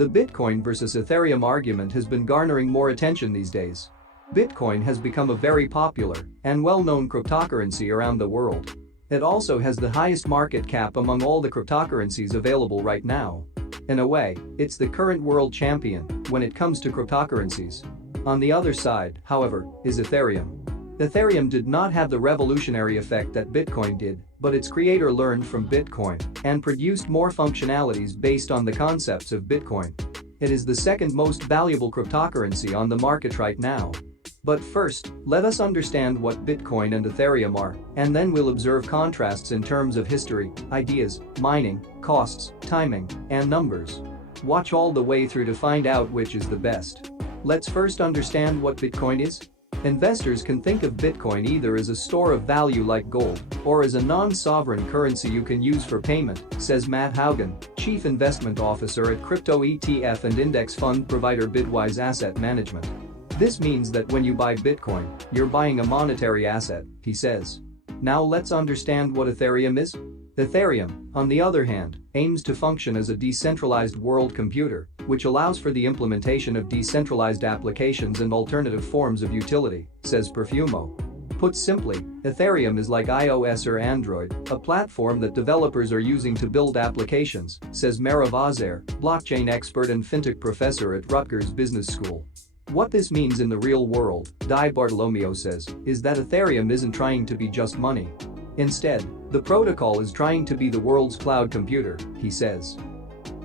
The Bitcoin versus Ethereum argument has been garnering more attention these days. Bitcoin has become a very popular and well-known cryptocurrency around the world. It also has the highest market cap among all the cryptocurrencies available right now. In a way, it's the current world champion when it comes to cryptocurrencies. On the other side, however, is Ethereum. Ethereum did not have the revolutionary effect that Bitcoin did, but its creator learned from Bitcoin and produced more functionalities based on the concepts of Bitcoin. It is the second most valuable cryptocurrency on the market right now. But first, let us understand what Bitcoin and Ethereum are, and then we'll observe contrasts in terms of history, ideas, mining, costs, timing, and numbers. Watch all the way through to find out which is the best. Let's first understand what Bitcoin is. Investors can think of Bitcoin either as a store of value like gold or as a non-sovereign currency you can use for payment, says Matt Haugen, Chief Investment Officer at crypto ETF and index fund provider Bitwise Asset Management. This means that when you buy Bitcoin, you're buying a monetary asset, he says. Now let's understand what Ethereum is. Ethereum, on the other hand, aims to function as a decentralized world computer, which allows for the implementation of decentralized applications and alternative forms of utility, says Perfumo. Put simply, Ethereum is like iOS or Android, a platform that developers are using to build applications, says Mara Vazer, blockchain expert and fintech professor at Rutgers Business School. What this means in the real world, Di Bartolomeo says, is that Ethereum isn't trying to be just money. Instead, the protocol is trying to be the world's cloud computer, he says.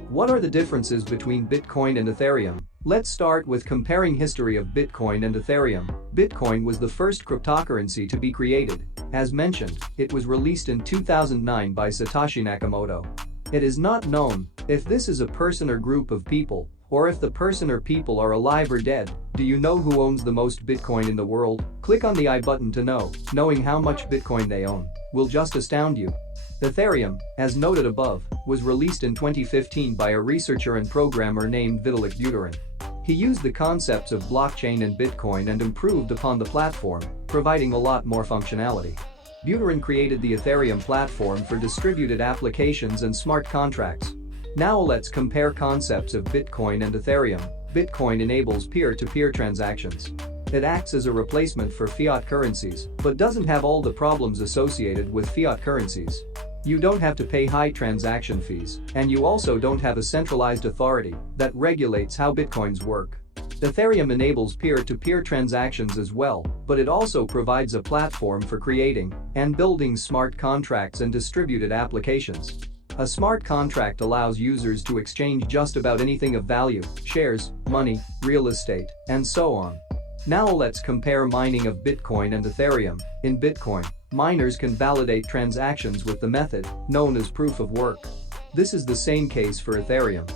What are the differences between Bitcoin and Ethereum? Let's start with comparing history of Bitcoin and Ethereum. Bitcoin was the first cryptocurrency to be created. As mentioned, it was released in 2009 by Satoshi Nakamoto. It is not known if this is a person or group of people, or if the person or people are alive or dead. Do you know who owns the most Bitcoin in the world? Click on the I button to know. Knowing how much Bitcoin they own will just astound you. Ethereum, as noted above, was released in 2015 by a researcher and programmer named Vitalik Buterin. He used the concepts of blockchain and Bitcoin and improved upon the platform, providing a lot more functionality. Buterin created the Ethereum platform for distributed applications and smart contracts. Now let's compare concepts of Bitcoin and Ethereum. Bitcoin enables peer-to-peer transactions. It acts as a replacement for fiat currencies, but doesn't have all the problems associated with fiat currencies. You don't have to pay high transaction fees, and you also don't have a centralized authority that regulates how Bitcoins work. Ethereum enables peer-to-peer transactions as well, but it also provides a platform for creating and building smart contracts and distributed applications. A smart contract allows users to exchange just about anything of value, shares, money, real estate, and so on. Now let's compare mining of Bitcoin and Ethereum. In Bitcoin, miners can validate transactions with the method known as proof of work. This is the same case for Ethereum.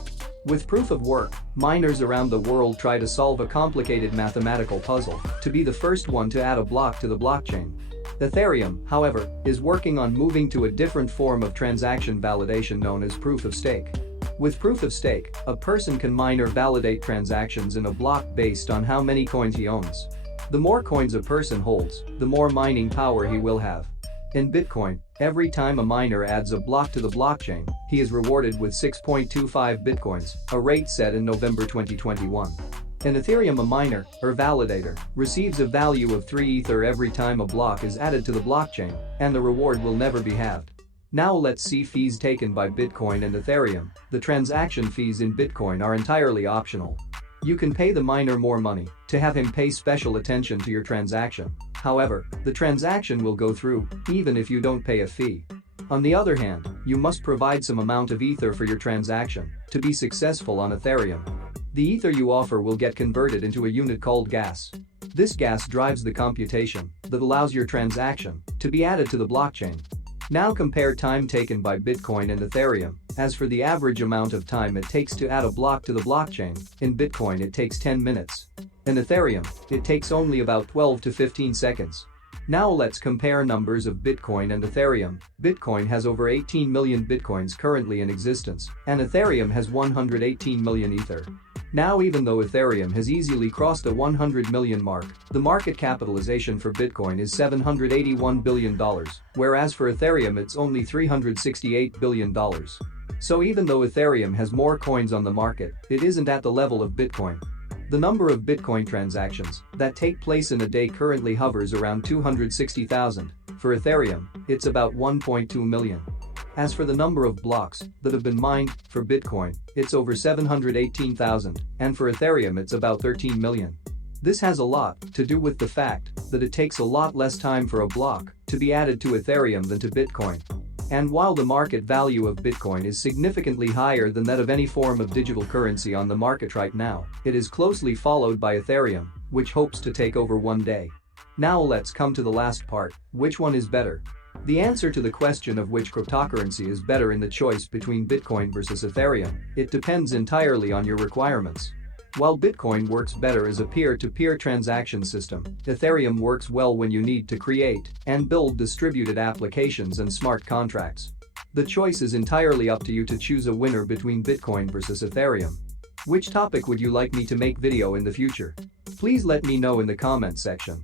With proof of work, miners around the world try to solve a complicated mathematical puzzle to be the first one to add a block to the blockchain. Ethereum, however, is working on moving to a different form of transaction validation known as proof of stake. With proof of stake, a person can mine or validate transactions in a block based on how many coins he owns. The more coins a person holds, the more mining power he will have. In Bitcoin, every time a miner adds a block to the blockchain, he is rewarded with 6.25 Bitcoins, a rate set in November 2021. In Ethereum, a miner, or validator, receives a value of 3 Ether every time a block is added to the blockchain, and the reward will never be halved. Now let's see fees taken by Bitcoin and Ethereum. The transaction fees in Bitcoin are entirely optional. You can pay the miner more money to have him pay special attention to your transaction. However, the transaction will go through, even if you don't pay a fee. On the other hand, you must provide some amount of Ether for your transaction to be successful on Ethereum. The Ether you offer will get converted into a unit called gas. This gas drives the computation that allows your transaction to be added to the blockchain. Now compare time taken by Bitcoin and Ethereum. As for the average amount of time it takes to add a block to the blockchain, in Bitcoin it takes 10 minutes. In Ethereum, it takes only about 12 to 15 seconds. Now let's compare numbers of Bitcoin and Ethereum. Bitcoin has over 18 million Bitcoins currently in existence, and Ethereum has 118 million Ether. Now, even though Ethereum has easily crossed the 100 million mark, the market capitalization for Bitcoin is $781 billion, whereas for Ethereum it's only $368 billion. So even though Ethereum has more coins on the market, it isn't at the level of Bitcoin. The number of Bitcoin transactions that take place in a day currently hovers around 260,000. For Ethereum, it's about 1.2 million. As for the number of blocks that have been mined, for Bitcoin, it's over 718,000, and for Ethereum it's about 13 million. This has a lot to do with the fact that it takes a lot less time for a block to be added to Ethereum than to Bitcoin. And while the market value of Bitcoin is significantly higher than that of any form of digital currency on the market right now, it is closely followed by Ethereum, which hopes to take over one day. Now let's come to the last part: which one is better? The answer to the question of which cryptocurrency is better in the choice between Bitcoin versus Ethereum, it depends entirely on your requirements. While Bitcoin works better as a peer-to-peer transaction system, Ethereum works well when you need to create and build distributed applications and smart contracts. The choice is entirely up to you to choose a winner between Bitcoin versus Ethereum. Which topic would you like me to make video in the future? Please let me know in the comment section.